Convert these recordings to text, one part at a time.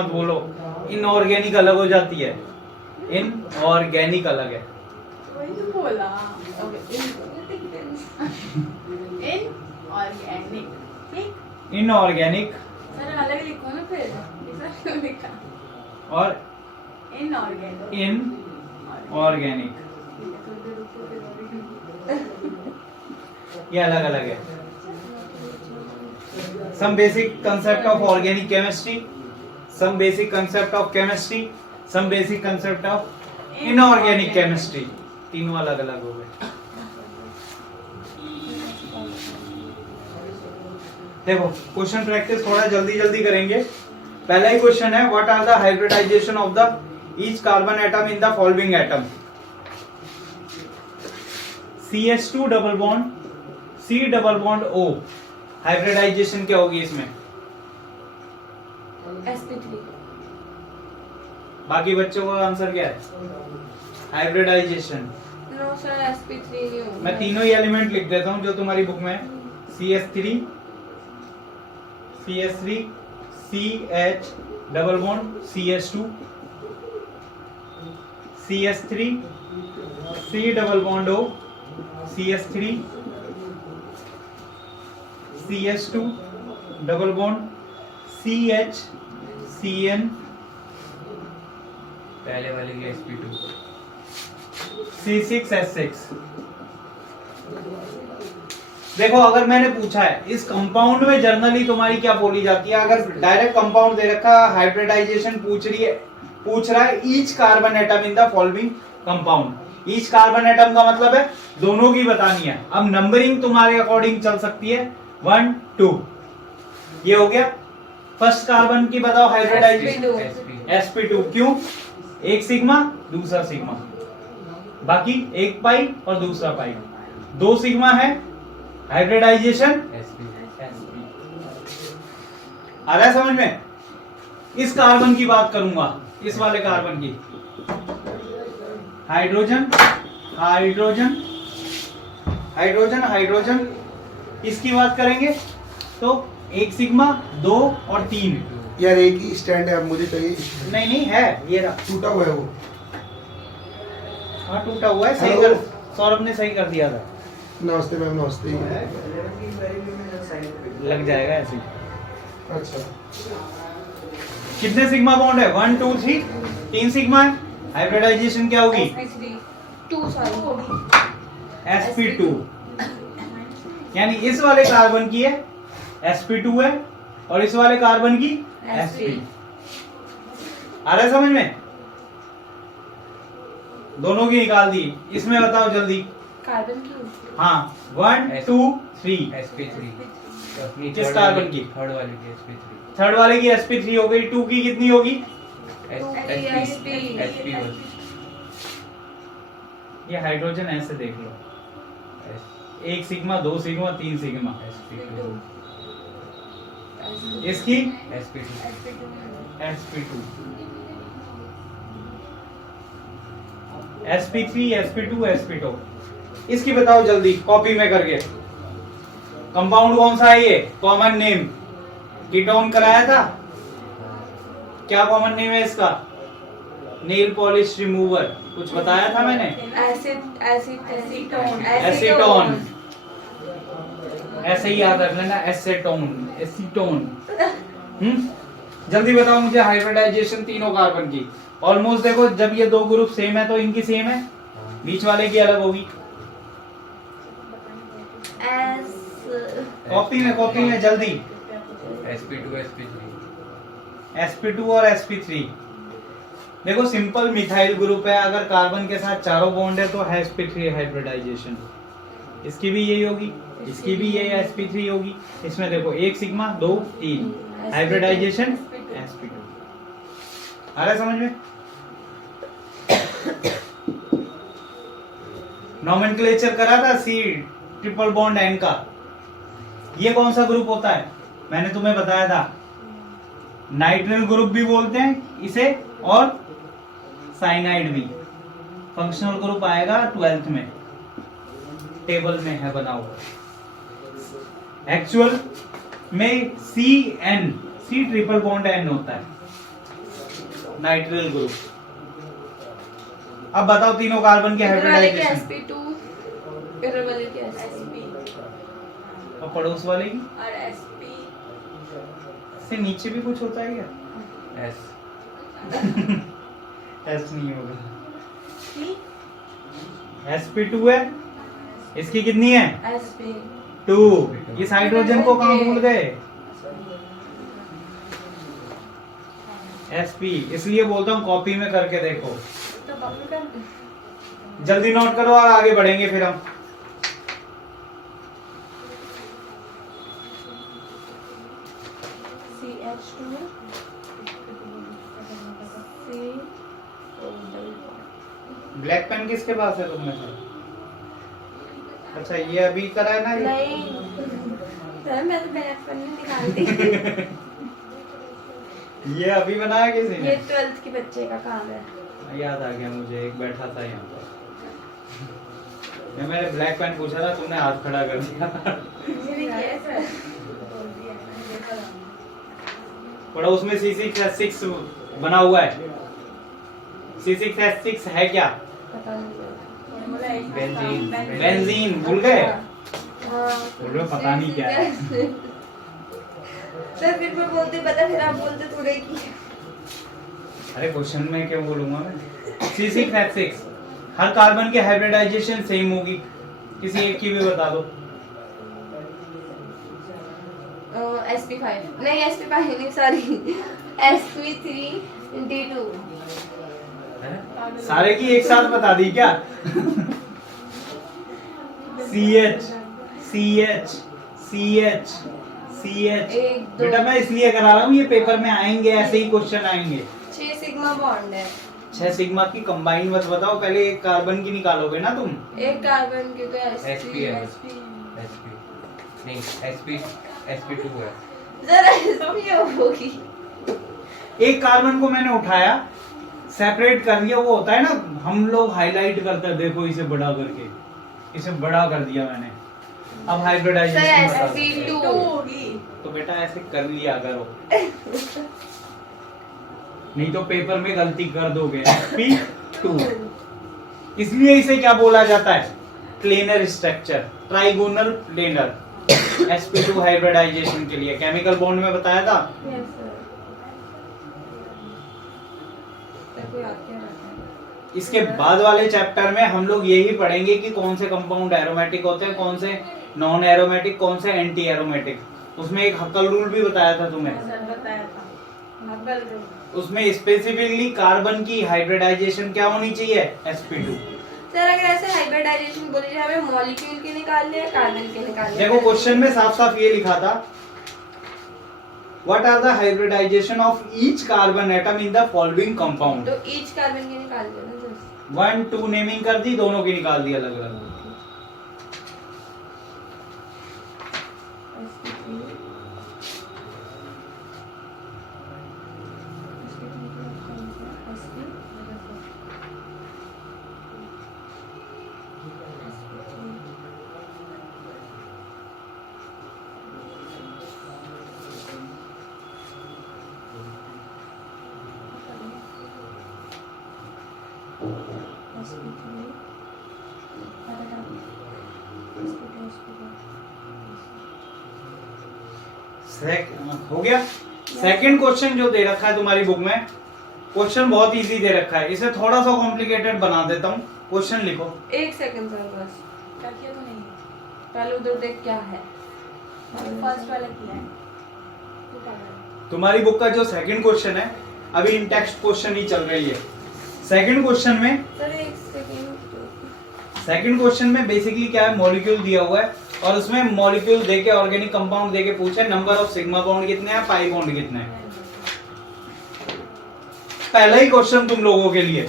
मत बोलो, इनऑर्गेनिक अलग हो जाती है, इनऑर्गेनिक अलग है। वही तो बोला। इनऑर्गेनिक, ठीक। इनऑर्गेनिक सर अलग लिखो ना फिर, इतना क्यों लिखा? और इनऑर्गेनिक। इनऑर्गेनिक ये अलग अलग है। Some basic concept of organic chemistry, some basic concept of chemistry, some basic concept of inorganic chemistry, तीनों अलग अलग हो गए। देखो क्वेश्चन प्रैक्टिस थोड़ा जल्दी जल्दी करेंगे। पहला ही क्वेश्चन है, what are the hybridisation of the each carbon atom in the following atom? CH2 double bond C double bond O, hybridisation क्या होगी इसमें? sp3। बाकी बच्चों का आंसर क्या है? हाइब्रिडाइजेशन। नो सर sp3 नहीं होगा। मैं तीनों ही एलिमेंट लिख देता हूं जो तुम्हारी बुक में है। CH3 CH double bond CH2 CH3 C double bond O CH3 CH2 double bond CH CN, पहले वाले की sp2, C6H6। देखो अगर मैंने पूछा है इस कंपाउंड में जर्नली तुम्हारी क्या बोली जाती है, अगर डायरेक्ट कंपाउंड दे रखा हाइब्रिडाइजेशन पूछ रहा है each carbon atom in the following compound. Each carbon atom का मतलब है दोनों की बतानी है। अब नंबरिंग तुम्हारे अकॉर्डिंग चल सकती है 1 2, ये हो गया। फर्स्ट कार्बन की बताओ हाइब्रिडाइजेशन sp2, क्यों? एक सिग्मा दूसरा सिग्मा, बाकी एक पाई और दूसरा पाई, दो सिग्मा है, हाइब्रिडाइजेशन आ रहा है समझ में? इस कार्बन की बात करूंगा, इस वाले कार्बन की, हाइड्रोजन हाइड्रोजन हाइड्रोजन हाइड्रोजन, इसकी बात करेंगे तो एक सिग्मा, दो और तीन। यार एक ही स्टैंड है, अब मुझे चाहिए। नहीं नहीं है, ये रहा, टूटा हुआ है वो। हाँ टूटा हुआ है, सही हेलो। कर, सौरभ ने सही कर दिया था। नमस्ते मैम, नमस्ते। लग जाएगा ऐसे ही। अच्छा, कितने सिग्मा बॉन्ड है? 1 2 3, तीन सिग्मा है। हाइब्रिडाइजेशन क्या होगी? sp3 2 सॉरी sp2, यानी इस वाले कार्बन की है sp2 है और इस वाले कार्बन की sp। आ रहा है समझ में? दोनों की निकाल दी। इसमें बताओ जल्दी। कार्बन की। हाँ 1 2 3, sp3 किस कार्बन की? थर्ड वाले की sp3, थर्ड वाले की sp3 हो गई। 2 की कितनी होगी? sp ये हाइड्रोजन ऐसे देख लो, एक सिग्मा, दो सिग्मा, तीन सिग्मा। sp2 इसकी sp2 sp2 sp3 sp2 sp2। इसकी बताओ जल्दी कॉपी में करके। कंपाउंड कौन सा है ये? कॉमन नेम कीटोन कराया था, क्या कॉमन नेम है इसका? नेल पॉलिश रिमूवर, कुछ बताया था मैंने? एसीटोन, ऐसे ही याद रख लेना, एसीटोन एसीटोन। जल्दी बताओ मुझे हाइब्रिडाइजेशन तीनों कार्बन की। ऑलमोस्ट देखो, जब ये दो ग्रुप सेम है तो इनकी सेम है, बीच वाले की अलग होगी। कॉपी में जल्दी। sp2 sp3 sp2 और sp3। देखो सिंपल मिथाइल ग्रुप है, अगर कार्बन के साथ चारों बॉन्ड है तो sp3 हाइब्रिडाइजेशन। इसकी भी यही होगी, इसकी भी यही sp3 होगी। इसमें देखो एक सिग्मा, दो तीन, हाइब्रिडाइजेशन sp2। आ रहा है समझ में? नोमेनक्लेचर करा था C ट्रिपल बॉन्ड N का। ये कौन सा ग्रुप होता है? मैंने तुम्हें बताया था, नाइट्रिल ग्रुप भी बोलते हैं इसे और साइनाइड भी। फंक्शनल ग्रुप आएगा 12th में, टेबल में है बना हुआ। एक्चुअल में C ट्रिपल बॉन्ड N होता है। Nitrile group. अब बताओ तीनों कार्बन के इधर वाले के हाइब्रिडाइजेशन sp2 इधर वाले के sp और पड़ोस वाले की और sp से नीचे भी कुछ होता है क्या? एस एस नहीं होगा। sp2 है, इसकी कितनी है? sp 2। इस हाइड्रोजन को कहाँ भूल गए? sp। इसलिए बोलता हूँ कॉपी में करके देखो, तो बाकी का जल्दी नोट करो और आगे बढ़ेंगे फिर हम। CH2 C ब्लैक पेन किसके पास है तुम में से? अच्छा ये अभी करा है ना ये? नहीं सर मैं तो बैक पेन नहीं निकालती। ये अभी बनाया किसी ये ने? 12th के बच्चे का काम है। याद आ गया मुझे, एक बैठा था यहाँ पर। जब मैंने ब्लैक पेन पूछा था तुमने हाथ खड़ा कर दिया। पढ़ो उसमें C6H6 बना हुआ है। C6H6 है क्या? पता नहीं। बेंजीन बेंजीन भूल गए? हाँ। बोल रहे हो पता नहीं क्या है। सर फिर मैं बोलते पता, फिर आप बोलते थोड़े की। अरे क्वेश्चन में क्यों बोलूंगा मैं? C6H6 हर कार्बन की हाइब्रिडाइजेशन सेम होगी, किसी एक की भी बता दो। sp5 नहीं, sp5 नहीं, सॉरी sp3d2। सारे की एक साथ बता दी क्या? CH CH CH CH। एक, दो। बेटा मैं इसलिए करा रहा हूँ, ये पेपर में आएंगे, ऐसे ही क्वेश्चन आएंगे। 6 सिग्मा बॉन्ड है। 6 सिग्मा की कंबाइन मत बताओ, पहले एक कार्बन की निकालोगे ना तुम। एक कार्बन की तो sp है sp नहीं sp2 है। जरा sp होगी। एक कार्बन को मैंने उठाया, सेपरेट कर दिया, वो होता है ना हम लोग हाईलाइट करते हैं, देखो इसे बड़ा करके, इसे बड़ा कर दिया मैंने। अब हाइब्रिडाइजेशन सर बता दो। sp2 होगी। तो बेटा ऐसे कर लिया करो, नहीं तो पेपर में गलती कर दोगे। sp2 इसलिए इसे क्या बोला जाता है? Planar structure, trigonal planar. sp2 hybridisation के लिए केमिकल बॉन्ड में बताया था। Yes sir. तेरे को याद क्या रहता है? इसके बाद वाले चैप्टर में हम लोग यही पढ़ेंगे कि कौन से कंपाउंड एरोमेटिक होते हैं, कौन से नॉन एरोमेटिक, कौन से एंटी एरोमेटिक। उसमें एक हक्कल रूल भी बताया था तुम्हें। सर बताया था हक्कल रूल। उसमें स्पेसिफिकली कार्बन की हाइब्रिडाइजेशन क्या होनी चाहिए? sp2। सर अगर ऐसे हाइब्रिडाइजेशन बोले जाए, हमें मॉलिक्यूल के निकालने हैं, कार्बन के निकालने हैं। देखो क्वेश्चन में साफ साफ ये लिखा था, what are the hybridisation of each carbon atom in the following compound. तो ईच कार्बन के निकालने हैं ना सर। 1 2 नेमिंग कर दी, दोनों की निकाल दी अलग अलग। हो गया। सेकंड क्वेश्चन जो दे रखा है तुम्हारी बुक में, क्वेश्चन बहुत इजी दे रखा है, इसे थोड़ा सा कॉम्प्लिकेटेड बना देता हूँ। क्वेश्चन लिखो। एक सेकंड सर बस। क्या किया तो नहीं, पहले उधर देख क्या है। फर्स्ट वाला किया है। तुम्हारी बुक का जो सेकंड क्वेश्चन है, अभी इन टेक्स्ट क्वेश्चन ही चल रही है। सेकंड क्वेश्चन में, सर एक सेकंड। सेकंड क्वेश्चन में बेसिकली क्या है, मॉलिक्यूल दिया हुआ है और उसमें मॉलिक्यूल देके, ऑर्गेनिक कंपाउंड देके पूछे नंबर ऑफ सिग्मा बॉन्ड कितने हैं, पाई बॉन्ड कितने हैं। पहला ही क्वेश्चन तुम लोगों के लिए,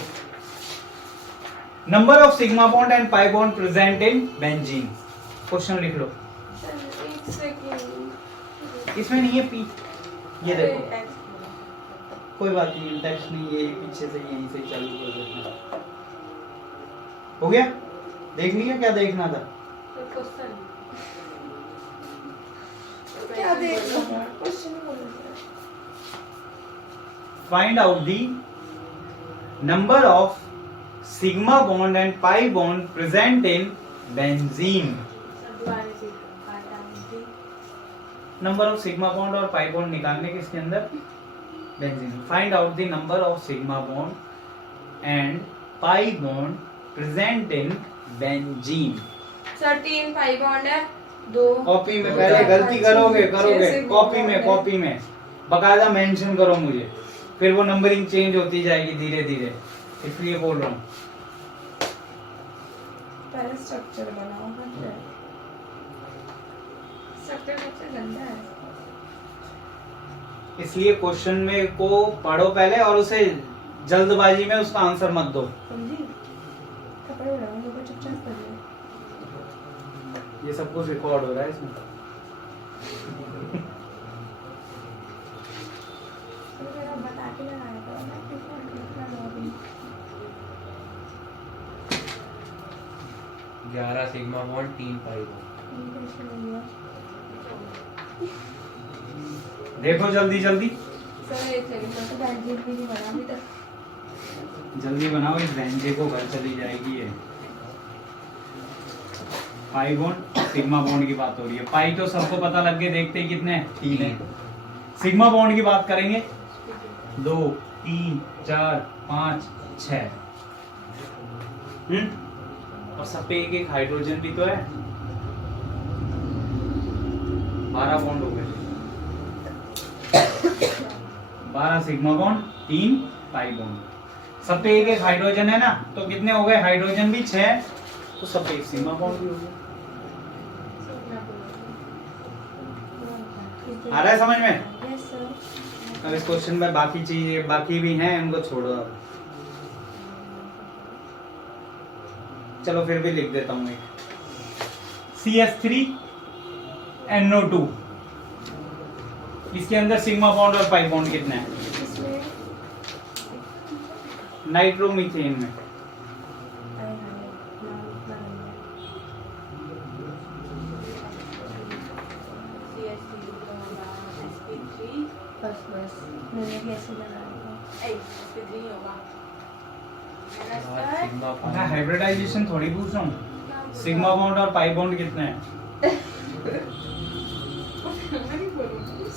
number of sigma bond and pi bond present in benzene. Question लिख लो। सर एक सेकंड। इसमें नहीं है पी, ये देखो, कोई बात नहीं, टेक्स्ट नहीं, ये पीछे से यहीं से चालू कर देते। हो गया? देख लिया क्या देखना था? क्या देखना था? क्वेश्चन बोलो। Find out the number of sigma bond and pi bond present in benzene. Number of sigma bond और पाई बॉन्ड निकालने के इसके अंदर benzene. Find out the number of sigma bond and pi bond present in benzene. Sir 3 pi bond है, 2 copy में पहले गलती करोगे कॉपी में बकायदा मेंशन करो मुझे, फिर वो नंबरिंग चेंज होती जाएगी धीरे धीरे, इसलिए बोल रहा हूँ। पहले स्ट्रक्चर बनाओ, स्ट्रक्चर सबसे गंदा है। इसलिए क्वेश्चन में को पढ़ो पहले और उसे जल्दबाजी में उसका आंसर मत दो। समझी? कपड़े उड़ाओ, लोगों चुपचाप कर लो। ये सब कुछ रिकॉर्ड हो रहा है इसमें। तो मेरा बता के लगाया करो ना, कितना lobby. 11 sigma bond 3 pi bond. देखो जल्दी जल्दी सर एक सेकंड, मैं तो बैंडेज भी नहीं बना अभी तक। जल्दी बनाओ, इस बेंजे को घर चली जाएगी ये। पाई बॉन्ड सिग्मा बॉन्ड की बात हो रही है। पाई तो सबको पता लग गया, देखते ही कितने हैं, 3 है। सिग्मा बॉन्ड की बात करेंगे 2 3 4 5 6। और सब पे एक एक हाइड्रोजन भी तो है, 12 बॉन्ड हो गए। 12 सिग्मा बॉन्ड 3 पाई बॉन्ड। सब पे एक एक हाइड्रोजन है ना, तो कितने हो गए? हाइड्रोजन भी 6, तो सब पे एक सिग्मा बॉन्ड भी हो गया। आ रहा है समझ में? Yes sir. अब इस क्वेश्चन में बाकी चीजें बाकी भी हैं, उनको छोड़ो अब। चलो फिर भी लिख देता हूं एक CH3NO2। इसके अंदर सिग्मा बॉन्ड और पाई बॉन्ड कितने हैं? इसमें नाइट्रोमीथेन में बस बस मैंने कैसे बनाया? सिग्मा मैं हाइब्रिडाइजेशन थोड़ी पूछ रहा हूँ। सिग्मा बॉन्ड और पाई बॉन्ड कितने हैं?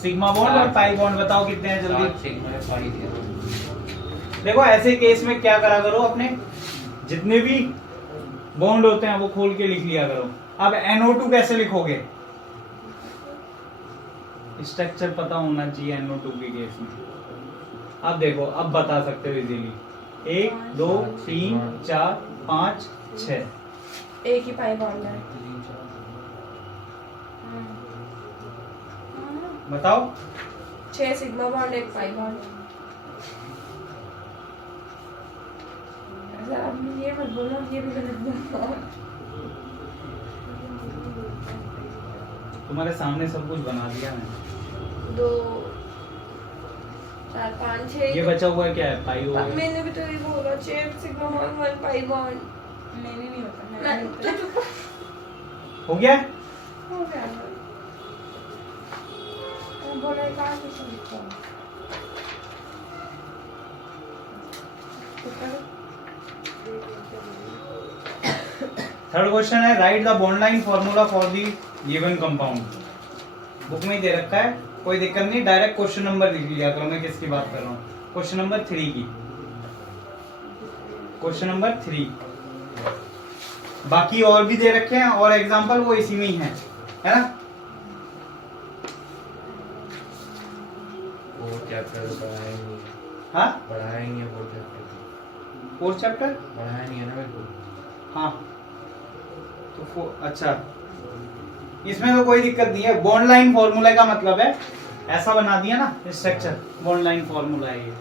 सिग्मा बॉन्ड और पाई बॉन्ड बताओ कितने हैं जल्दी। 7 सिग्मा पाई है। देखो ऐसे केस में क्या करा करो, अपने जितने भी बॉन्ड होते हैं वो खोल के लिख लिया करो। अब NO2 कैसे लिखोगे? स्ट्रक्चर पता होना चाहिए NO2 के केस में। अब देखो, अब बता सकते हो इजीली। 1 2 3 4 5 6। एक ही पाई बॉन्ड है। बताओ। 6 सिग्मा बॉन्ड, 1 पाई बॉन्ड। ऐसा अब ये मत बोलो, ये भी गलत बोलो। तुम्हारे सामने सब कुछ बना दिया मैंने। 2 4 5 6। ये बचा हुआ है क्या है? पाई हो गया। मैंने भी तो ये बोला 6 सिग्मा बॉन्ड 1 पाई बॉन्ड। मैंने नहीं होता, मैं तो चुप हो गया? हो गया। मैं बोला कहाँ से लिखा? थर्ड क्वेश्चन है, right the bond line formula for the given compound. Book में ही दे रखा है, कोई दिक्कत नहीं, डायरेक्ट क्वेश्चन नंबर लिख लिया करो। मैं किसकी बात कर रहा हूँ? क्वेश्चन नंबर 3 की। Question number 3। बाकी और भी दे रखे हैं और एग्जांपल वो इसी में ही है ना? वो चैप्टर पढ़ाएंगे। हाँ, पढ़ाएंगे वो चैप्टर। 4 चैप्टर पढ़ाया नहीं है ना मेरे को। हाँ, तो अच्छा, इसमें तो कोई दिक्कत नहीं है। बॉन्ड लाइन फॉर्मूला का मतलब है ऐसा बना दिया ना स्ट्रक्चर, बॉन्ड लाइन फॉर्मूला है ये।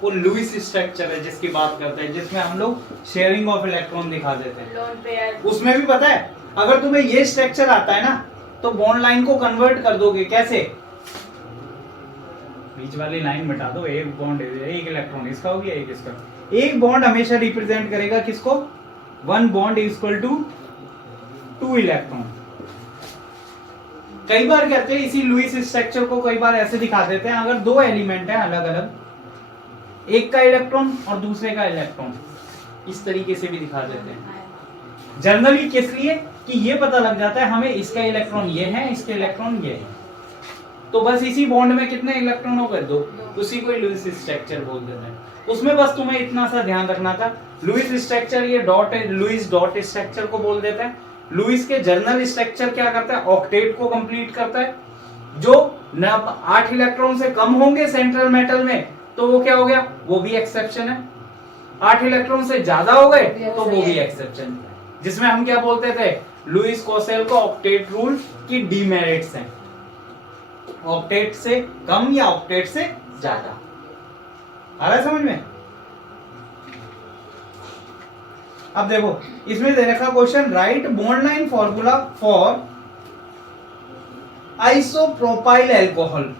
वो लुईस स्ट्रक्चर है जिसकी बात करते हैं, जिसमें हम लोग शेयरिंग ऑफ इलेक्ट्रॉन दिखा देते हैं। Lone pair. उसमें भी पता है, अगर तुम्हें ये स्ट्रक्चर आता है ना, तो बॉन्ड लाइन को कन्वर्ट कर दोगे कैसे? बीच वाली लाइन मिटा दो, एक बॉन्ड एक इलेक्ट्रॉन इसका हो गया, एक इसका। एक बॉन्ड हमेशा रिप्रेजेंट करेगा किसको? 1 बॉन्ड इक्वल टू 2 इलेक्ट्रॉन। कई बार कहते हैं इसी लुईस स्ट्रक्चर को कई बार ऐसे दिखा देते हैं, अगर 2 एलिमेंट हैं अलग अलग, एक का इलेक्ट्रॉन और दूसरे का इलेक्ट्रॉन, इस तरीके से भी दिखा देते हैं। जनरली किस लिए कि ये पता लग जाता है हमें इसका इलेक्ट्रॉन ये है, इसके इलेक्ट्रॉन ये है, तो बस इसी बॉन्ड में कितने इलेक्ट्रॉन हो गए? 2, उसी को लुईस स्ट्रक्चर बोल देते हैं। उसमें बस तुम्हें इतना सा ध्यान रखना था, लुईस स्ट्रक्चर ये डॉट है, लुईस डॉट स्ट्रक्चर को बोल देते हैं। लुईस के जर्नल स्ट्रक्चर क्या करता है? ऑक्टेट को कंप्लीट करता है। जो 8 इलेक्ट्रॉन से कम होंगे सेंट्रल मेटल में तो वो क्या हो गया? वो भी एक्सेप्शन है। 8 इलेक्ट्रॉन से ज्यादा हो गए तो वो भी एक्सेप्शन है, जिसमें हम क्या बोलते थे? लुईस कोसेल को ऑक्टेट रूल की डीमेरिट्स हैं, ऑक्टेट से कम या ऑक्टेट से ज्यादा। आ रहा है समझ में? अब देखो इसमें दे रखा question, right bond line formula for isopropyl alcohol.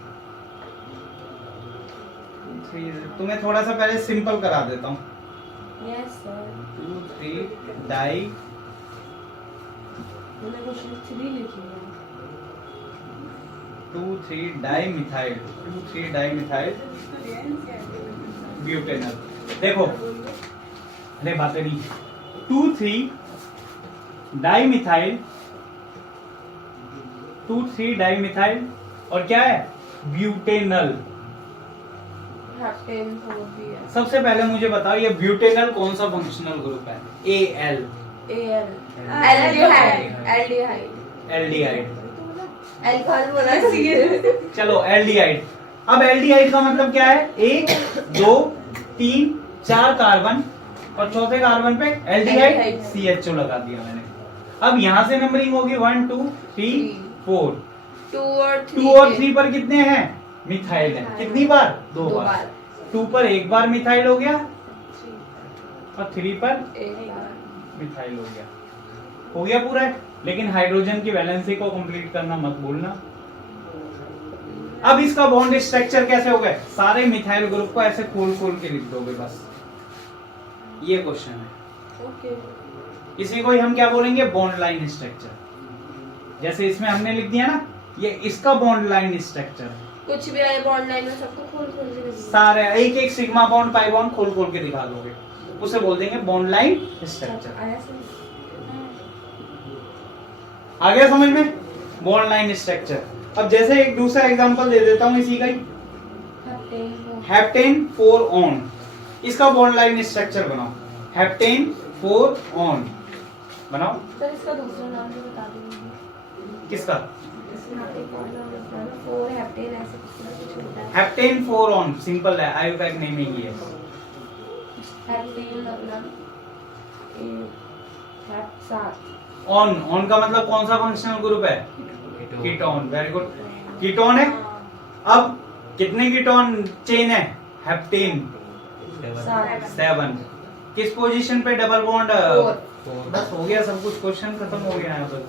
तुम्हें थोड़ा सा पहले सिंपल करा देता हूं। यस सर, 2,3 डाई मैंने क्वेश्चन 3 लिखी है। 2,3 di methyl, 2,3 di methyl butanal. देखो अरे बातें नहीं, 2,3 डाई मिथाइल, 2,3 डाई मिथाइल और क्या है? ब्यूटेनल। हेप्टेन हो भी है। सबसे पहले मुझे बताओ ये ब्यूटेनल कौन सा फंक्शनल ग्रुप है? Al, L, aldehyde, aldehyde, aldehyde. Alcohol बोला चाहिए। चलो एल्डिहाइड। अब एल्डिहाइड का मतलब क्या है? 1 2 3 4 कार्बन और चौथे कार्बन पे एल्डिहाइड CHO लगा दिया मैंने। अब यहां से नंबरिंग होगी 1 2 3 4। 2 और 3 पर कितने हैं? मिथाइल है। कितनी बार? 2 बार। 2 पर एक बार मिथाइल हो गया और 3 पर मिथाइल हो गया पूरा है। लेकिन हाइड्रोजन की वैलेंसी को कंप्लीट करना मत भूलना। अब इसका बॉन्ड स्ट्रक्चर कैसे हो गए? सारे मिथाइल ग्रुप को ऐसे खोल खोल के लिख दोगे बस, ये क्वेश्चन है। ओके, इसी को ही हम क्या बोलेंगे? Bond line structure. जैसे इसमें हमने लिख दिया ना, ये इसका बॉन्ड लाइन स्ट्रक्चर। कुछ भी आए बॉन्ड लाइन में सबको खोल खोल के लिख दो। सारे एक एक सिग्मा बॉन्ड पाई बॉन्ड खोल खोल के दिखा दोगे, उसे बोल देंगे बॉन्ड लाइन स्ट्रक्चर। आया समझ? आ गया समझ में? Bond line structure. अब जैसे एक दूसरा एग्जांपल दे देता हूं इसी का ही, हेप्टेन 4 ऑन। इसका बॉन्ड लाइन स्ट्रक्चर बनाओ। हेप्टेन 4 ऑन बनाओ। सर इसका दूसरा नाम भी बता दीजिए। किसका? फोर हेप्टेन ऐसे कुछ होता है। हेप्टेन 4 ऑन सिंपल है, आयोपैक नेमिंग ही है। हेप्टेन मतलब ऑन का मतलब कौन सा फंक्शनल ग्रुप है? कीटोन। वेरी गुड, कीटोन है। अब कितने कीटोन चेन है? हेप्टेन 7। किस पोजीशन पे डबल बॉन्ड? बस हो गया सब कुछ, क्वेश्चन खत्म हो गया यहाँ पर।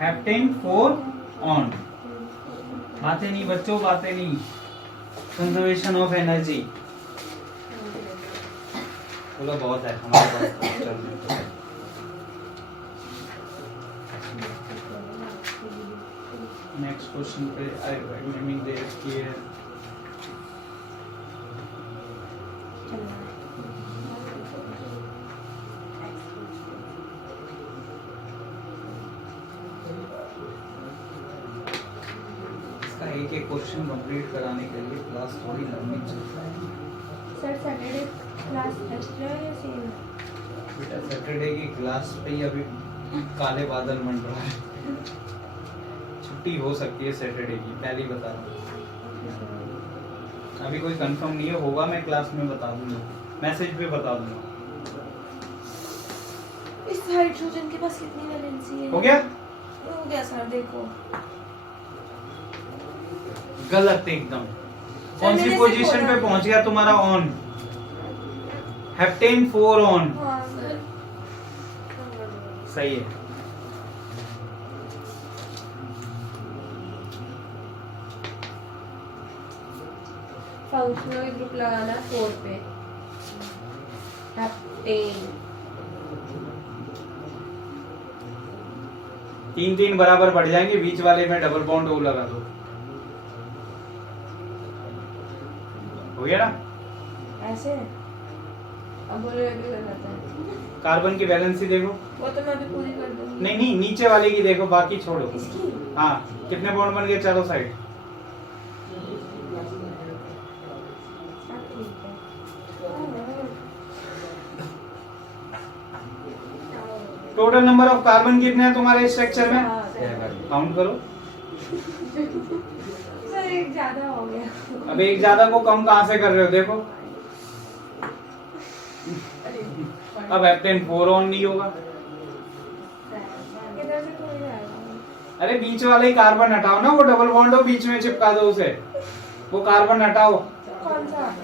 Heptane 4 on. बातें नहीं बच्चों, बातें नहीं। कंजर्वेशन ऑफ एनर्जी बोलो बहुत है हमारे पास। नेक्स्ट क्वेश्चन पे नेमिंग दे रखी है। इसका एक एक क्वेश्चन कंप्लीट कराने के लिए क्लास थोड़ी लंबी चल रही है। सर सैटरडे क्लास एक्स्ट्रा है या सेम? बेटा सैटरडे की क्लास पे ही अभी काले बादल मंडरा है। छुट्टी हो सकती है सैटरडे की, पहले ही बता रहा हूँ। अभी कोई कंफर्म नहीं है, होगा मैं क्लास में बता दूंगा, मैसेज पे बता दूंगा। इस हाइड्रोजन के पास कितनी वैलेंसी है? हो गया? हो गया सर, देखो गलत एकदम। कौन सी मैंने पोजीशन सिर्फ पे पहुंच गया तुम्हारा? ऑन। Heptane 4 on. हाँ सर, सही है। फंक्शनल ग्रुप लगाना 4 पे। हेप्टेन तीन तीन बराबर बढ़ जाएंगे, बीच वाले में डबल बॉन्ड ओ लगा दो, हो गया ना। ऐसे अब बोलो ये भी करता है। कार्बन की वैलेंसी देखो, वो तो मैं अभी पूरी कर दूंगी। नहीं नहीं नीचे वाले की देखो, बाकी छोड़ो। इसकी हाँ कितने बॉन्ड बन गए, चारों साइड। हाँ, ठीक है। टोटल नंबर ऑफ कार्बन कितने हैं तुम्हारे स्ट्रक्चर में, हाँ, काउंट करो। सर एक ज्यादा हो गया। अब एक ज्यादा को कम कहाँ से कर रहे हो, देखो। अब हेप्टेन 4 ऑन नहीं होगा। इधर से कोई आएगा। अरे बीच वाले ही कार्बन हटाओ ना, वो डबल बॉन्ड हो बीच में चिपका दो उसे, वो कार्बन हटाओ। कौन सा?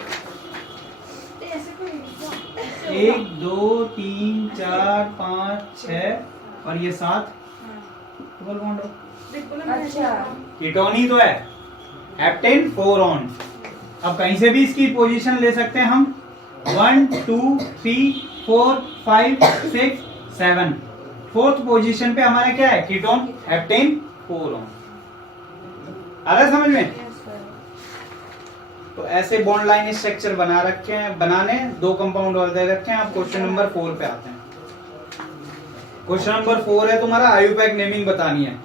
ऐसे कोई 1 2 3 4 5 6 और ये 7 डबल बॉन्ड हो। अच्छा कीटोन ही तो है, हेप्टेन 4 ऑन। अब कहीं से भी इसकी पोजीशन ले सकते हैं हम, 1 2 3 4 5 6 7। फोर्थ पोजीशन पे हमारा क्या है, कीटोन हेप्टेन 4 ऑन। आ रहा है समझ में। Yes sir. तो ऐसे बॉन्ड लाइन स्ट्रक्चर बना रखे हैं, बनाने 2 कंपाउंड और दे रखे हैं। अब क्वेश्चन नंबर 4 पे आते हैं। क्वेश्चन नंबर 4 है तुम्हारा आयुपैक नेमिंग बतानी है।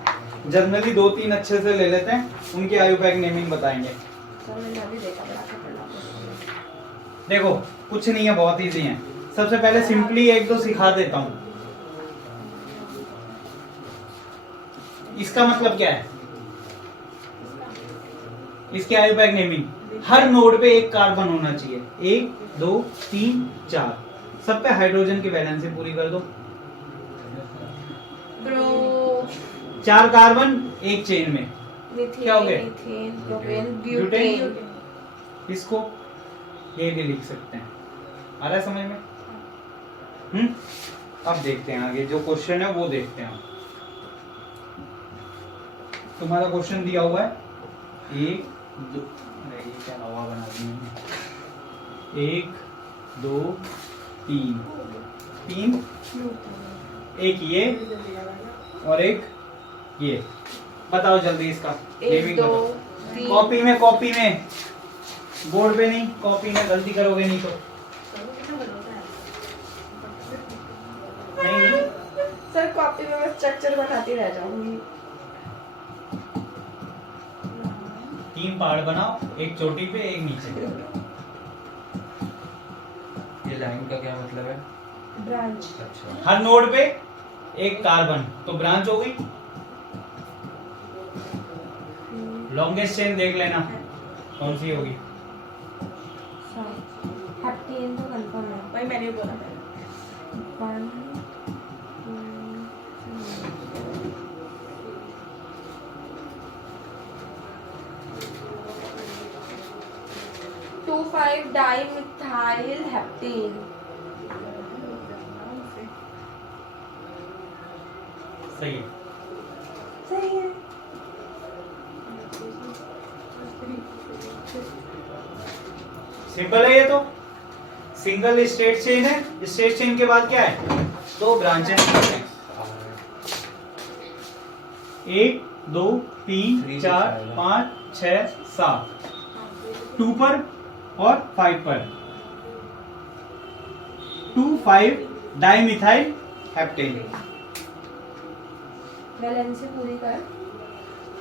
जनरली 2-3 अच्छे से ले लेते हैं, उनकी आयुपैक नेमिंग बताएंगे। सर मैंने अभी देखा, बड़ा सा पढ़ना। देखो कुछ नहीं है, बहुत इजी है। सबसे पहले सिंपली 1-2 सिखा देता हूं। इसका मतलब क्या है, इसकी आयुपैक नेमिंग, हर नोड पे एक कार्बन होना चाहिए। 1 2 3 4 सब पे हाइड्रोजन की वैलेंसी पूरी कर दो। ब्रो 4 कार्बन एक चेन में, मीथेन, क्या हो गए? Methane, propane, butane. ब्यूटेन। इसको ये भी लिख सकते हैं। आ रहा है समझ में। अब देखते हैं आगे जो क्वेश्चन है वो देखते हैं। तुम्हारा क्वेश्चन दिया हुआ है 1 2, अरे ये क्या हवा बना दी मैंने। 1 2 3 3, एक ये और एक ये। बताओ जल्दी इसका 1 नेमिंग 2 बताओ। 3 कॉपी में बोर्ड पे नहीं, कॉपी में गलती करोगे नहीं तो नहीं। सर कॉपी में मैं स्ट्रक्चर बनाती रह जाऊंगी। 3 पहाड़ बनाओ, एक चोटी पे एक नीचे। ये लाइन का क्या मतलब है? ब्रांच। अच्छा हर नोड पे एक कार्बन, तो ब्रांच हो गई। लॉन्गेस्ट चेन देख लेना कौन सी होगी। हेप्टेन तो कंफर्म है, भाई मैंने बोला था। 1 2 5 डाइमिथाइल हेप्टेन। सही है। सही है। सिंपल है ये तो, सिंगल स्ट्रेट चेन है। स्ट्रेट चेन के बाद क्या है, 2 ब्रांचेस हैं। 1 2 3 4 5 6 7, 2 पर और 5 पर। 2 5 डाइमिथाइल हेप्टेन। वैलेंसी पूरी कर।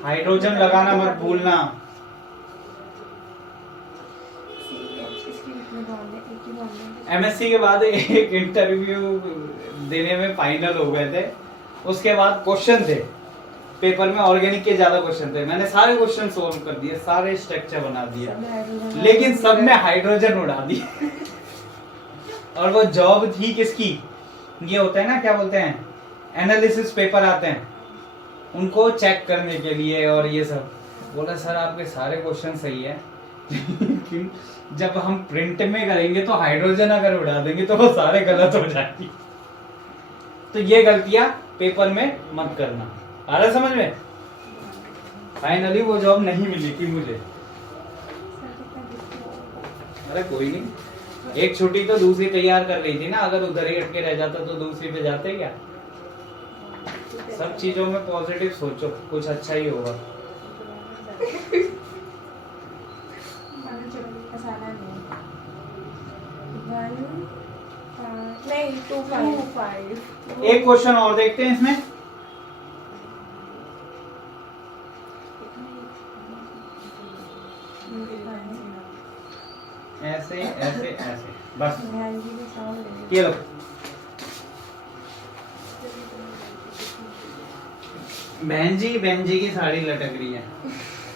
हाइड्रोजन लगाना मत भूलना। इसकी कितने बॉन्ड है? एक ही बॉन्ड है। एमएससी के बाद एक इंटरव्यू देने में फाइनल हो गए थे, उसके बाद क्वेश्चन थे पेपर में, ऑर्गेनिक के ज्यादा क्वेश्चन थे। मैंने सारे क्वेश्चन सोल्व कर दिए, सारे स्ट्रक्चर बना दिए, सब में हाइड्रोजन लेकिन सब में हाइड्रोजन उड़ा दिए। और वो जॉब थी किसकी, ये होता है ना क्या बोलते हैं, एनालिसिस पेपर आते हैं, उनको चेक करने के लिए। और ये सब बोला सर आपके सारे क्वेश्चन सही है, लेकिन जब हम प्रिंट में करेंगे तो हाइड्रोजन अगर उड़ा देंगे तो वो सारे गलत हो जाएंगे। तो ये गलतियां पेपर में मत करना। आ रहा समझ में। फाइनली वो जॉब नहीं मिली थी मुझे। अरे कोई नहीं, एक छुट्टी तो दूसरी तैयार कर रही थी ना, अगर उधर ही अटके रह जाता तो दूसरी पे जाते क्या। सब चीजों में पॉजिटिव सोचो, कुछ अच्छा ही होगा। आसाना नहीं। 1 5 नहीं 2 5 एक क्वेश्चन और देखते हैं इसमें। ऐसे ऐसे ऐसे बस ये लो। बहन जी की साड़ी लटक रही है,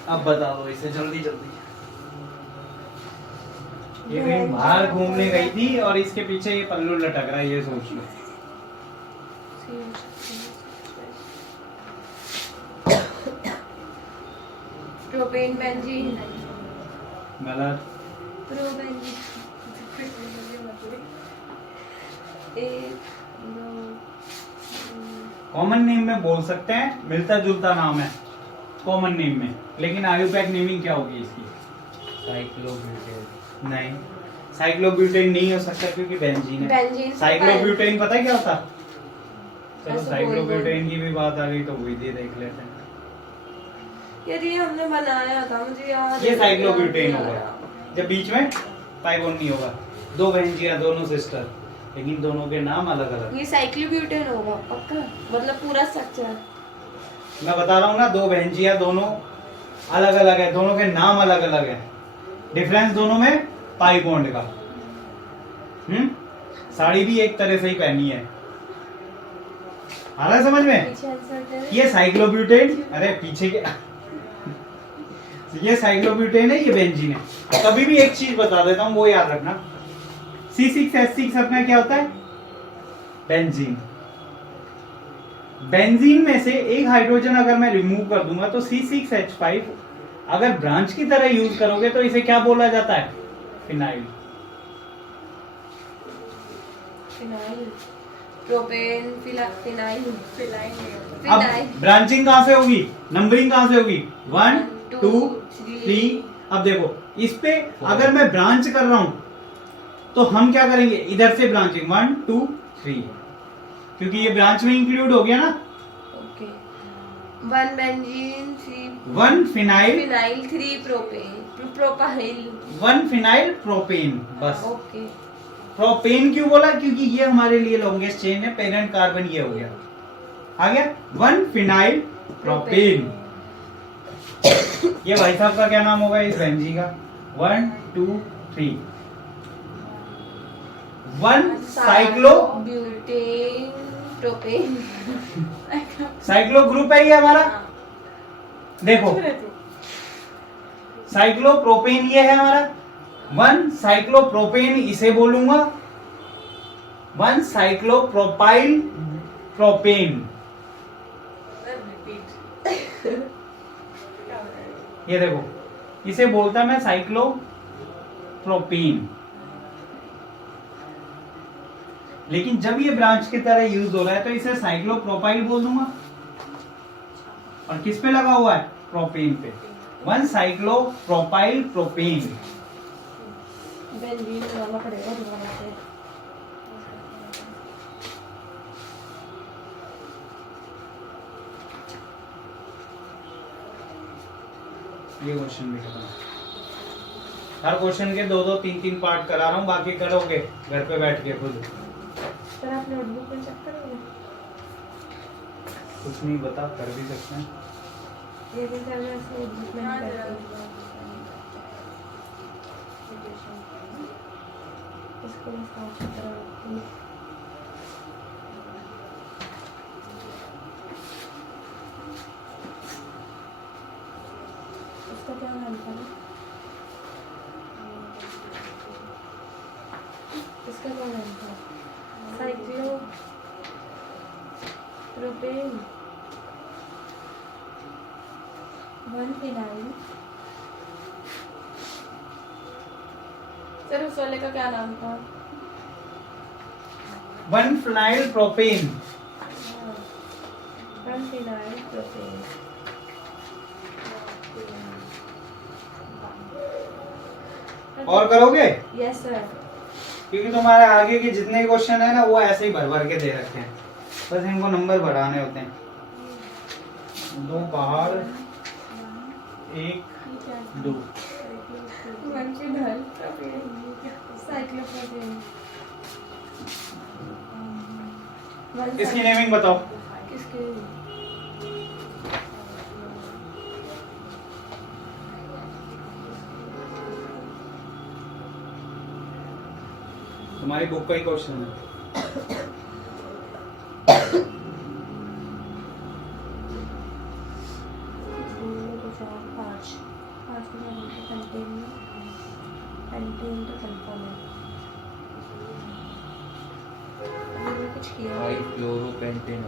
अब बता दो इसे जल्दी जल्दी। ये कहीं बाहर घूमने गई थी और इसके पीछे ये पल्लू लटक रहा है, ये सोच लो। प्रोपेन बेंजीन गलत। प्रोबेंजीन 1 2 कॉमन नेम में बोल सकते हैं, मिलता जुलता नाम है कॉमन नेम में, लेकिन आयुपैक नेमिंग क्या होगी इसकी? साइक्लोब्यूटेन। नहीं, साइक्लोब्यूटेन नहीं हो सकता क्योंकि बेंजीन है। बेंजीन साइक्लोब्यूटेन पता है क्या होता? चलो ऐसे साइक्लोब्यूटेन की भी बात आ गई तो वही दे देख लेते हैं। यदि हमने बनाया था, मुझे याद ये है। साइक्लोब्यूटेन होगा जब बीच में पाई बॉन्ड नहीं होगा, दो बहनजियां दोनों सिस्टर, लेकिन दोनों के नाम अलग अलग। ये साइक्लोब्यूटेन होगा पक्का, मतलब पूरा स्ट्रक्चर। मैं बता रहा हूँ ना, दो बहनजियां दोनों अलग अलग है, दोनों के नाम अलग अलग है, डिफरेंस दोनों में पाई बॉन्ड का। साड़ी भी एक तरह से ही पहनी है, आ रहा है समझ में? पीछे आंसर दे। ये साइक्लोब्यूटेन, अरे पीछे के ये साइक्लोब्यूटेन है, ये बेंजीन है। कभी भी एक चीज बता देता हूँ, वो याद रखना, C6H6 अपना क्या होता है? बेंजीन। बेंजीन में से एक हाइड्रोजन अगर मैं रिमूव कर दूंगा तो C6H5 अगर ब्रांच की तरह यूज करोगे तो इसे क्या बोला जाता है? फिनाइल। फिनाइल, प्रोपेन, फिनाइल, अब ब्रांचिंग कहां से होगी, नंबरिंग कहां से होगी? 1 2 3। अब देखो इस पे अगर मैं ब्रांच कर रहा हूं तो हम क्या करेंगे, इधर से ब्रांचिंग 1 2 3, क्योंकि ये ब्रांच में इंक्लूड हो गया ना। Okay. 1 benzene, 1 phenyl, 3 propyl, 1 phenyl propane, बस। ओके। प्रोपेन क्यों बोला? क्योंकि ये हमारे लिए लॉन्गेस्ट चेन है, पेरेंट कार्बन ये हो गया, आ गया 1 फिनाइल प्रोपेन। ये भाई साहब का क्या नाम होगा इस बेंजीन का? 1 2 3। 1 cyclo butane propane. Cyclo group है ये हमारा, देखो साइक्लो प्रोपेन ये है हमारा। 1 साइक्लो प्रोपेन इसे बोलूंगा, 1 साइक्लो प्रोपाइल प्रोपेन। ये देखो इसे बोलता मैं साइक्लो प्रोपेन, लेकिन जब ये ब्रांच की तरह यूज हो रहा है तो इसे साइक्लो प्रोपाइल बोल दूंगा। और किस पे लगा हुआ है? प्रोपेन पे। 1 साइक्लो प्रोपाइल प्रोपेन। बेंजीन बनाना पड़ेगा दोबारा से। ये क्वेश्चन भी खत्म। हर क्वेश्चन के 2 2 3 3 पार्ट करा रहा हूँ, बाकी करोगे घर पे बैठ के खुद। सर आप नोटबुक में चेक करोगे? कुछ नहीं बता, कर भी सकते हैं। ये भी सर मैं इस नोटबुक में नहीं करती। इसको मैं साफ सुथरा रखती हूँ। इसका क्या नाम था? इसका क्या नाम था? Cyclo propane 1 phenyl. सर उस वाले का क्या नाम था? 1 फिनाइल प्रोपेन। 1 phenyl propane. और करोगे? Yes sir. क्योंकि तुम्हारे आगे के जितने क्वेश्चन है ना वो ऐसे ही भर भर के दे रखे हैं, बस इनको नंबर बढ़ाने होते हैं। दो बाहर, एक, दो। वंशीधर साइक्लोप्रोपेन। इसकी नेमिंग बताओ। किसके? तुम्हारी बुक का ही क्वेश्चन है। फाइव क्लोरोपेंटेन।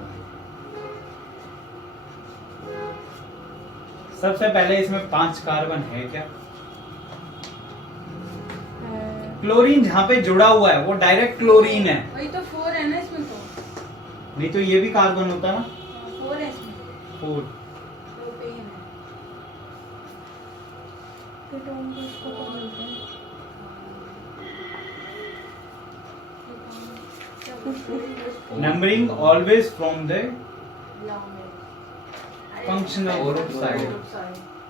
सबसे पहले इसमें 5 कार्बन है क्या? क्लोरीन जहाँ पे जुड़ा हुआ है वो डायरेक्ट क्लोरीन है, वही तो 4 है ना इसमें तो। नहीं तो ये भी कार्बन होता ना। 4 है इसमें। 4। प्रोपेन है। कीटोन को इसको क्या बोलते हैं? Numbering always from the functional और ग्रुप साइड।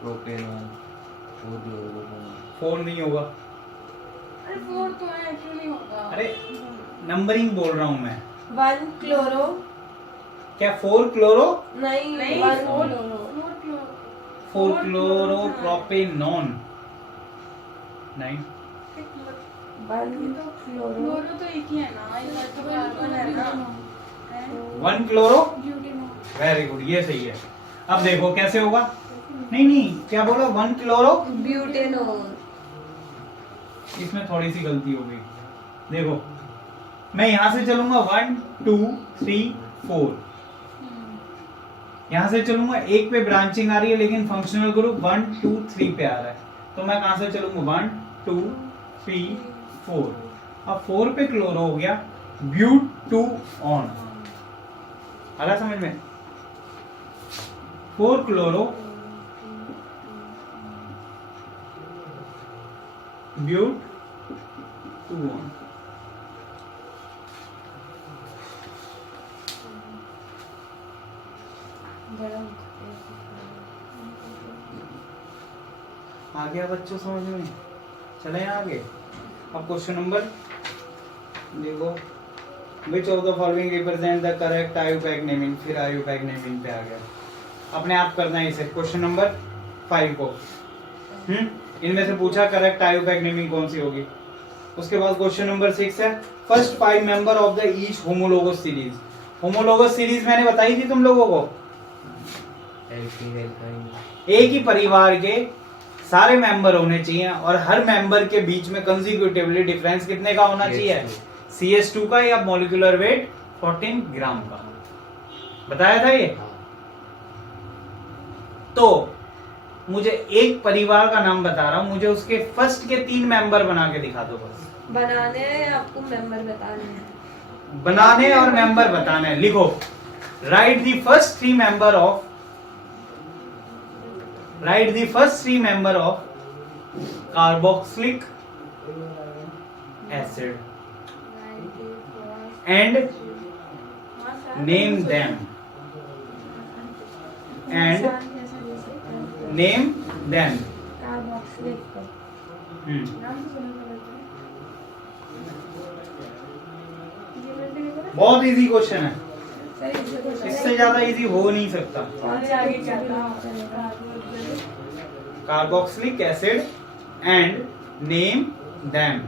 प्रोपेनॉन और क्लोरोफॉर्म। 4 नहीं होगा। अरे 4 तो है, क्यों नहीं होगा? अरे नंबरिंग बोल रहा हूँ मैं। 1 क्लोरो क्या 4 क्लोरो? नहीं नहीं, 1 4 chloro 4 chloro propanone 9। 1 chloro chloro तो एक ही है ना, ये तो कार्बन है ना। 1 क्लोरो। ब्यूटेनॉल। वेरी गुड, ये सही है। अब देखो कैसे होगा। नहीं क्या बोला? 1 क्लोरो। ब्यूटेनॉल। इसमें थोड़ी सी गलती हो गई। देखो मैं यहां से चलूंगा 1 2 3 4, यहां से चलूंगा, एक पे ब्रांचिंग आ रही है लेकिन फंक्शनल ग्रुप 1 2 3 पे आ रहा है, तो मैं कहां से चलूंगा? 1 2 3 4। अब 4 पे क्लोरो हो गया, ब्यूट 2 ऑन। आ रहा समझ में? 4 क्लोरो ब्यूट 2 ऑन। आ गया बच्चों समझ में? चले आगे। अब क्वेश्चन नंबर देखो, which of the following represent the correct IUPAC naming. फिर आयुपैक नेमिंग पे आ गया, अपने आप करना है इसे। क्वेश्चन नंबर 5 को इनमें से पूछा करेक्ट आयुपैक नेमिंग कौन सी होगी। उसके बाद क्वेश्चन नंबर 6 है, first 5 member of the each homologous series. Homologous series मैंने बताई थी तुम लोगों को, एक ही परिवार के सारे मेंबर होने चाहिए और हर मेंबर के बीच में कंसेक्यूटिवली डिफरेंस कितने का होना चाहिए? CH2 का, या मॉलिक्यूलर वेट 14 ग्राम का। बताया था ये। तो मुझे एक परिवार का नाम बता रहा हूं, मुझे उसके फर्स्ट के 3 मेंबर बना के दिखा दो बस। बनाने हैं आपको मेंबर बताने हैं। बनाने और मेंबर बताने हैं। लिखो, right the first 3 member of, right the first 3 member of carboxylic acid and name them and name them। Carboxylic बहुत इजी क्वेश्चन है, सही। इससे ज्यादा इजी हो नहीं सकता। और से आगे क्या था? Carboxylic acid and name them.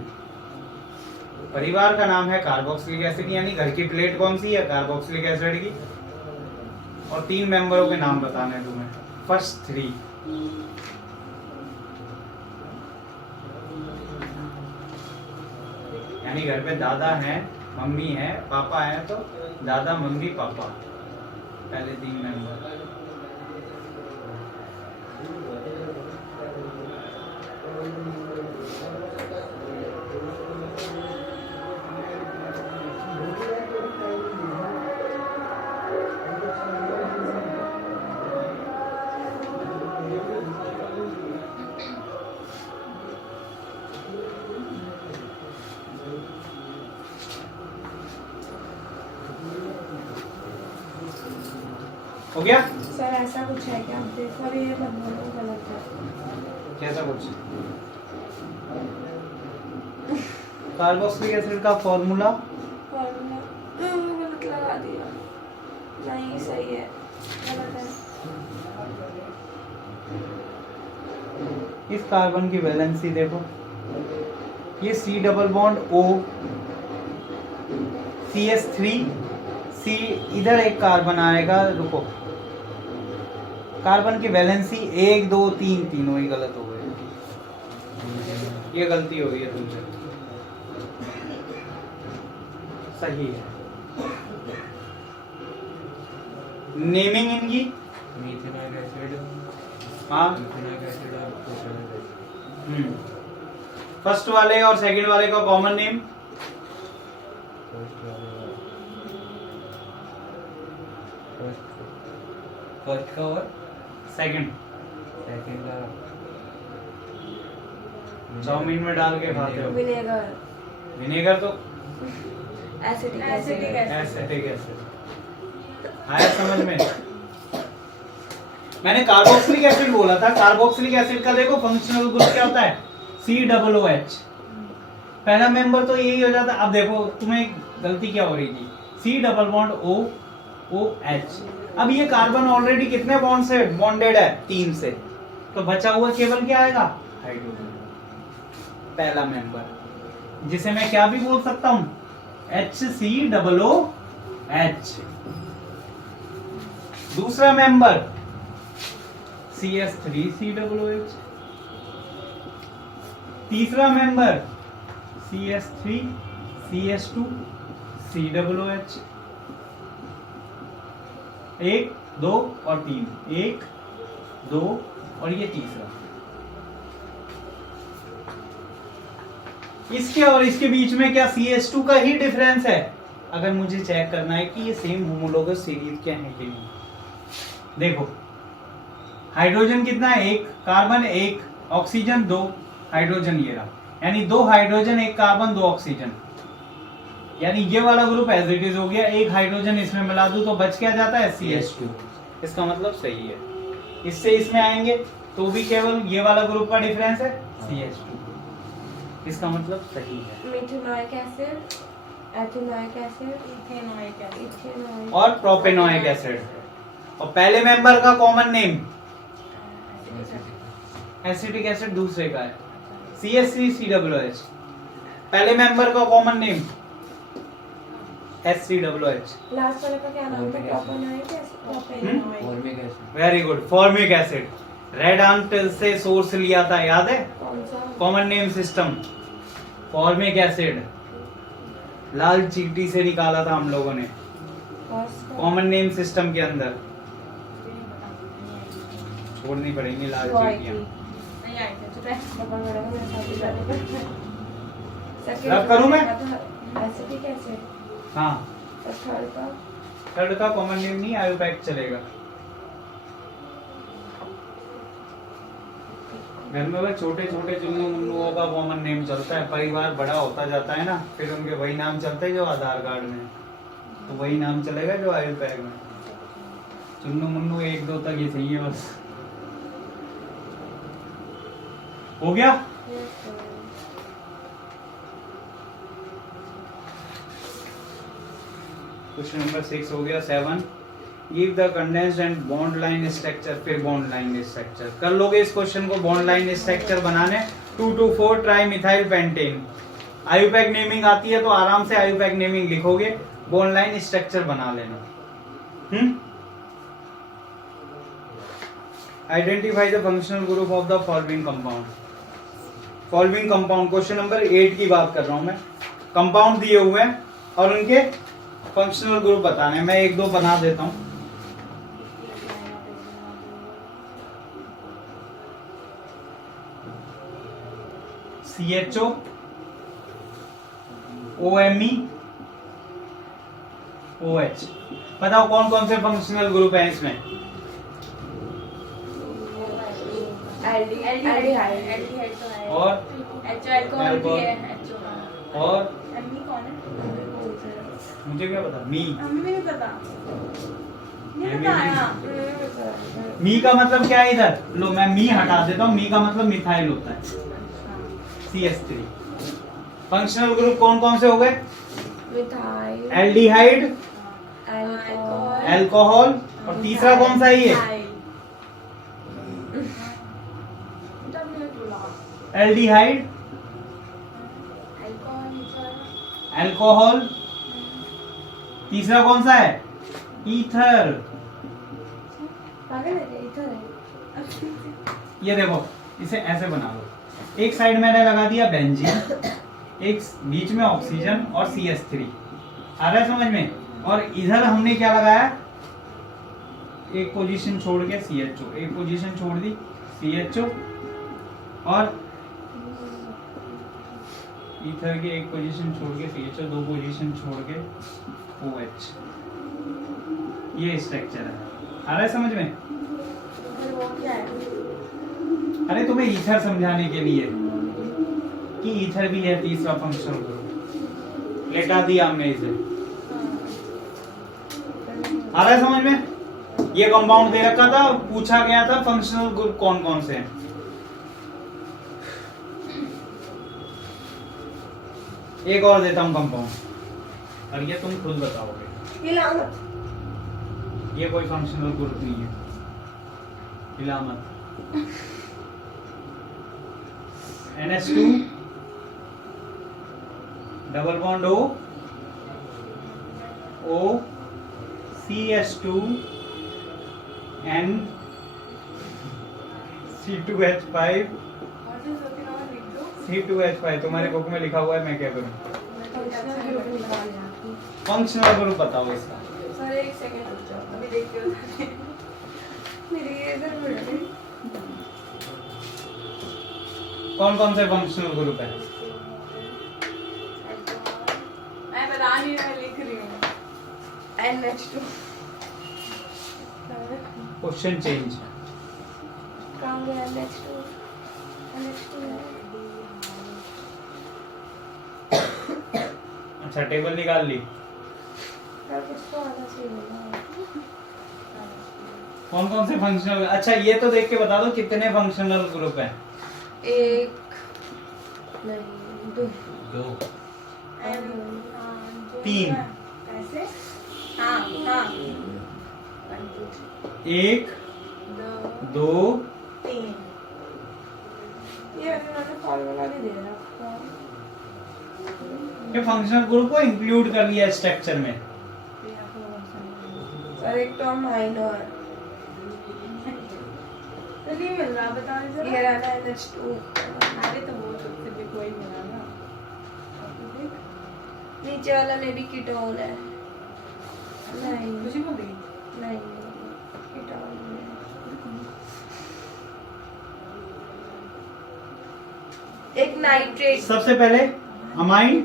परिवार का नाम है कार्बोक्सिलिक एसिड, यानी घर की प्लेट कौन सी है? कार्बोक्सिलिक एसिड की। और 3 मेंबरों के नाम बताने हैं तुम्हें, फर्स्ट 3। यानी घर पे दादा है, मम्मी है, पापा है, तो दादा मम्मी पापा पहले 3 मेंबर। हो गया? सर ऐसा कुछ है क्या? आप देखो और ये मत बोलो गलत है। कैसा कुछ? कार्बोक्सिलिक एसिड का फॉर्मूला फॉर्मूला गलत लगा दिया। नहीं सही है, गलत है। इस कार्बन की वैलेंसी देखो, ये C double bond O CH3 C, इधर एक कार्बन आएगा, रुको, कार्बन की वैलेंसी 1 2 3, तीनों ही गलत हो गए। ये गलती हो गई है तुमसे, सही है। नेमिंग इनकी, मीथेनॉइक एसिड, हाँ, मीथेनॉइक एसिड और प्रोपेनॉइक एसिड। फर्स्ट वाले और सेकंड वाले का कॉमन नेम, फर्स्ट का और सेकंड सेकंड का चाउमीन में डाल के खाते हो। विनेगर, विनेगर तो acetic acidic acid. Acid. Acetic acid आया समझ में? मैंने कार्बोक्सिलिक एसिड बोला था। कार्बोक्सिलिक एसिड का देखो फंक्शनल ग्रुप क्या होता है, COOH। पहला मेंबर तो यही हो जाता है। अब देखो तुम्हें गलती क्या हो रही थी, C डबल बॉन्ड OH। अब ये कार्बन ऑलरेडी कितने बॉन्ड से बॉन्डेड है, 3 से, तो बचा हुआ केवल क्या आएगा, हाइड्रोजन, पहला मेंबर, जिसे मैं क्या भी बोल सकता हूं, HCOOH। दूसरा मेंबर CS3COOH। तीसरा मेंबर CS3CH2COOH। 1 2 और 3, 1 2 और ये तीसरा। इसके और इसके बीच में क्या CH2 का ही डिफरेंस है, अगर मुझे चेक करना है कि ये सेम होमोलोगस सीरीज क्या है कि नहीं। देखो हाइड्रोजन कितना है, 1, कार्बन 1, ऑक्सीजन 2, हाइड्रोजन ये रहा, यानी 2 हाइड्रोजन 1 कार्बन 2 ऑक्सीजन, यानी ये वाला ग्रुप एज इट इज हो गया। 1 हाइड्रोजन इसमें मिला दूं तो बच क्या जाता है, CH2। इसका मतलब सही है। इससे इसमें आएंगे तो भी केवल ये वाला ग्रुप का डिफरेंस है, CH2। इसका मतलब सही है। Methanoic acid, ethanoic acid, ethanoic acid. Ethanoic और प्रोपेनॉइक एसिड। और पहले मेंबर का कॉमन नेम एसिटिक एसिड, दूसरे का है CH3COOH। पहले मेंबर का कॉमन नेम HCOOH। लास्ट वाले का क्या नाम था? Propanoic acid, propanoic. Formic acid. Very good, formic acid. Red ant से सोर्स लिया था, याद है? कौन सा? Common name system, formic acid लाल चींटी से निकाला था हम लोगों ने, फर्स्ट का? कॉमन नेम सिस्टम के अंदर। छोड़नी पड़ेंगी लाल वो आई चींटियां। थी। नहीं आई थी, चुप रह। डबल बड़ा मेरे साथ ही जाने का। सेकंड रब करूं मैं? Acetic acid. हाँ, और थर्ड का? थर्ड का कॉमन नेम नहीं, आयोपैक चलेगा। घर में बस छोटे छोटे चुन्नू मुन्नुओं का कॉमन नेम चलता है। परिवार बड़ा होता जाता है ना, फिर उनके वही नाम चलते हैं जो आधार कार्ड में, तो वही नाम चलेगा जो आयोपैक में। चुन्नू मुन्नू 1 2 तक ही चाहिए बस। हो गया? क्वेश्चन नंबर 6 हो गया। 7, give the condensed and bond line structure. फिर बॉन्ड लाइन स्ट्रक्चर कर लोगे इस क्वेश्चन को। बॉन्ड लाइन स्ट्रक्चर बनाने 2,2,4 tri methyl pentane. IUPAC naming आती है तो आराम से आयुपैक नेमिंग लिखोगे, बॉन्ड लाइन स्ट्रक्चर बना लेना। Identify the functional group of the following compound. Following compound, question number 8 की बात कर रहा हूं मैं। कंपाउंड दिए हुए हैं और उनके फंक्शनल ग्रुप बताने। मैं 1 2 बना देता हूं। CHO, OMe, OH। बताओ कौन कौन से फंक्शनल ग्रुप हैं इसमें? एल्डिहाइड। एल्डिहाइड तो है। और एच अल्कोहल भी है, HO का। और अम्मी कौन है? मुझे क्या पता, मी। अम्मी भी नहीं पता। नहीं बताया। मी का मतलब क्या है इधर? लो मैं मी हटा देता हूँ, मी का मतलब मिथाइल होता है, CH3। फंक्शनल ग्रुप कौन कौन से हो गए? मिथाइल, एल्डिहाइड, अल्कोहल, अल्कोहल, और तीसरा कौन सा है ये? एल्डिहाइड, अल्कोहल, तीसरा कौन सा है? ईथर। पागल है क्या? इधर है। ये देखो, इसे ऐसे बना लो, एक साइड मैंने लगा दिया बेंजीन, एक बीच में ऑक्सीजन और CH3, आ रहा है समझ में? और इधर हमने क्या लगाया? एक पोजीशन छोड़ के CHO, एक पोजीशन छोड़ दी CHO, और ईथर की एक पोजीशन छोड़ के CHO, दो पोजीशन छोड़ के OH। ये स्ट्रक्चर है, आ रहा है समझ में? फिर वो क्या है? अरे तुम्हें ईथर समझाने के लिए कि ईथर भी है तीसरा फंक्शनल ग्रुप, लेटा दिया हमने इसे, आ रहा है समझ में? ये कंपाउंड दे रखा था, पूछा गया था फंक्शनल ग्रुप कौन कौन से हैं। एक और देता हूं कंपाउंड, और ये तुम खुद बताओगे। हिला मत। ये कोई फंक्शनल ग्रुप नहीं है, हिला मत। NH2 double bond O CH2 N C2H5 C2H5। तुम्हारे बुक में लिखा हुआ है, मैं क्या करूं? फंक्शनल ग्रुप बताओ इसका। सर एक सेकंड रुक जाओ, अभी देखते हो। मेरी ये इधर बढ़ गई। कौन कौन से फंक्शनल ग्रुप है? मैं बता नहीं रही, मैं लिख रही हूँ। NH2 question change. कहाँ गया? NH2 NH2 है। अच्छा, टेबल निकाल ली। यार किसको आना चाहिए ना? कौन कौन से फंक्शनल? अच्छा ये तो देख के बता दो कितने फंक्शनल ग्रुप हैं। एक नहीं, दो। दो। तीन। कैसे? हाँ हाँ। एक, दो, तीन। ये मैंने फॉर्मूला भी दे रखा। ये फंक्शनल ग्रुप को इंक्लूड कर लिया स्ट्रक्चर में। सर एक तो माइनर, नहीं मिल रहा, बता दीजिए। ये रहा NH2। अरे तो वो तो भी कोई मिला ना। नीचे वाला में भी कीटोन है। नहीं मुझे को दी। नहीं, कीटोन है। एक नाइट्रेट। सबसे पहले अमाइन,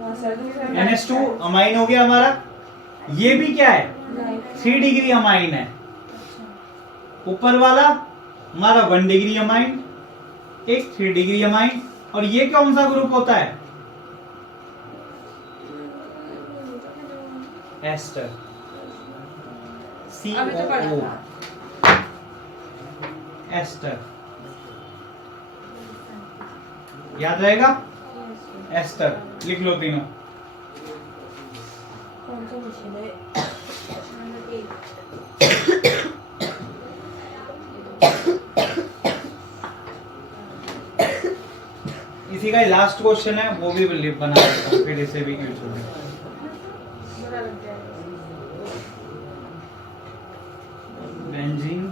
हाँ सर, दूसरा NH2 अमाइन हो गया हमारा। ये भी क्या है? नाइट्रेट। 3 डिग्री अमाइन है। ऊपर वाला हमारा 1 डिग्री अमाइन, एक 3 डिग्री अमाइन। और ये कौन सा ग्रुप होता है? एस्टर, अभी तो पढ़ा COO, था। एस्टर। याद रहेगा? एस्टर लिख लो तीनों। कौन सा मशीन है? नंबर 1। इसी का लास्ट क्वेश्चन है, वो भी बना देता हूं, फिर इसे भी यूज होगा। बुरा लग जाएगा।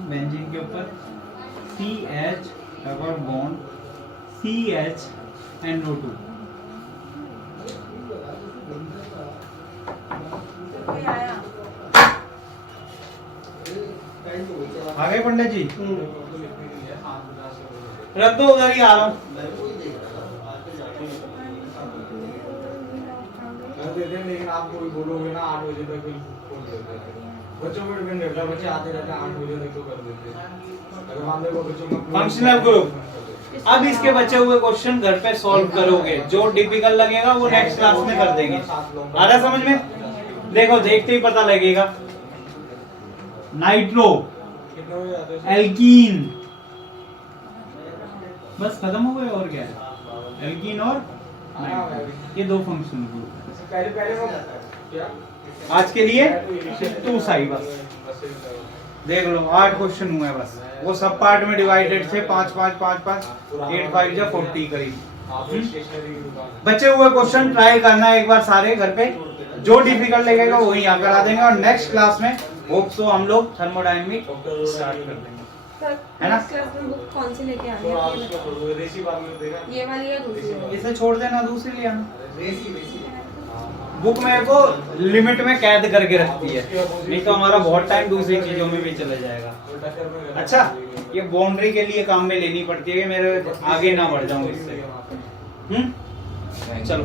बेंजीन के ऊपर CH double bond CH NO2। कोई आया? आ गए पंडित जी? रख दो उधर ही, आ रहा हूँ। लेकिन आप कोई बोलोगे ना 8 बजे तक खोल देते हैं। बच्चों पर डिपेंड करता है, बच्चे आते रहते हैं 8 बजे तक तो कर देते हैं। अगर मान लो बच्चों का फंक्शनल ग्रुप। अब इसके बचे हुए क्वेश्चन घर पे सॉल्व करोगे, जो डिफिकल्ट लगेगा वो नेक्स्ट क्लास में कर देंगे। आ रहा समझ में? देखो देखते ही पता लगेगा। नाइट्रो, कितने बजे आते हो? एल्कीन, बस खत्म हो गए। और क्या है, एल्कीन और नाइट्रो, ये 2 फंक्शन ग्रुप। पहले पहले वो क्या आज के लिए 2 साई बस देख लो, 8 क्वेश्चन हुए हैं बस। वो सब पार्ट में डिवाइडेड थे, 5 5 5 5 8 5 या 40 करीब। स्टेशनरी की दुकान बचे हुए क्वेश्चन ट्राई करना है एक बार सारे घर पे, जो डिफिकल्ट लगेगा वो यहाँ करा देंगे। और नेक्स्ट क्लास में होप सो हम लोग थर्मोडायनेमिक स्टार्ट कर देंगे। सर है ना? नेक्स्ट क्लास में बुक कौन सी लेके आनी तो आप है? उसको छोड़ दो, देसी बात में देगा। ये वाली या दूसरी वाली? इसे छोड़ देना, दूसरी ले आना। देसी देसी बुक मेरे को लिमिट में कैद करके रखती है, नहीं तो हमारा बहुत टाइम दूसरी चीजों में भी चला जाएगा। अच्छा, ये बाउंड्री के लिए काम में लेनी पड़ती है कि मेरे आगे ना बढ़ जाऊं इससे। चलो।